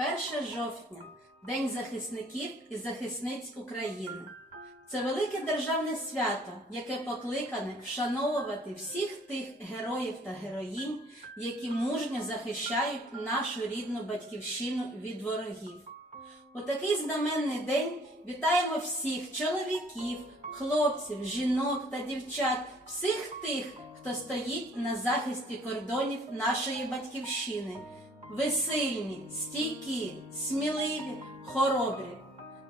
1 жовтня День захисників і захисниць України. Це велике державне свято, яке покликане вшановувати всіх тих героїв та героїнь, які мужньо захищають нашу рідну батьківщину від ворогів. У такий знаменний день вітаємо всіх чоловіків, хлопців, жінок та дівчат, всіх тих, хто стоїть на захисті кордонів нашої батьківщини. Ви сильні, стійкі, сміливі, хоробрі.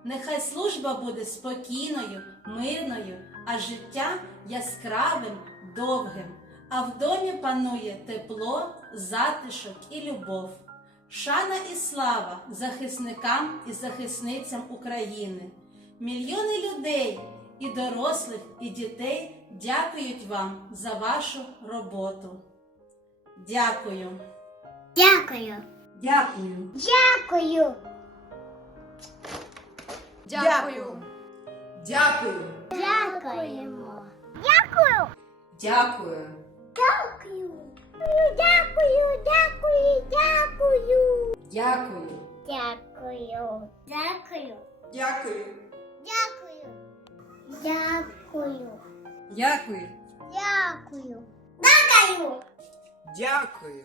Нехай служба буде спокійною, мирною, а життя яскравим, довгим, а в домі панує тепло, затишок і любов. Шана і слава захисникам і захисницям України. Мільйони людей, і дорослих, і дітей дякують вам за вашу роботу. Дякую. Дякую. Дякую. Дякую. Дякую. Дякую. Дякуємо. Дякую. Дякую. Дякую. Дякую. Дякую. Дякую. Дякую. Дякую. Дякую. Дякую. Дякую. Дякую. Дякую. Дякую. Дякую. Дякую.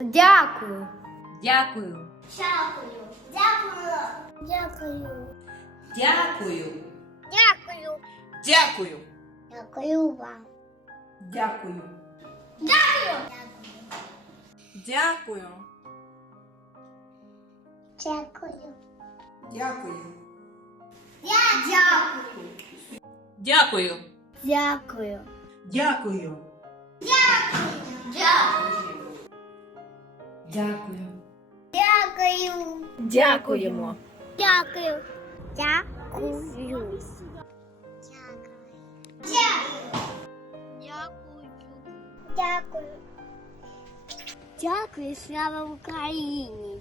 Дякую. Дякую. Дякую. Дякую. Дякую. Дякую. Дякую. Дякую Дякую вам. Дякую. Дякую. Дякую. Дякую. Дякую. Дякую. Дякую. Дякую. Дякую. Дякую. Дякую. Дякую. Дякуємо. Дякую. Дякую. Дякую. Дякую. Дякую, слава Україні.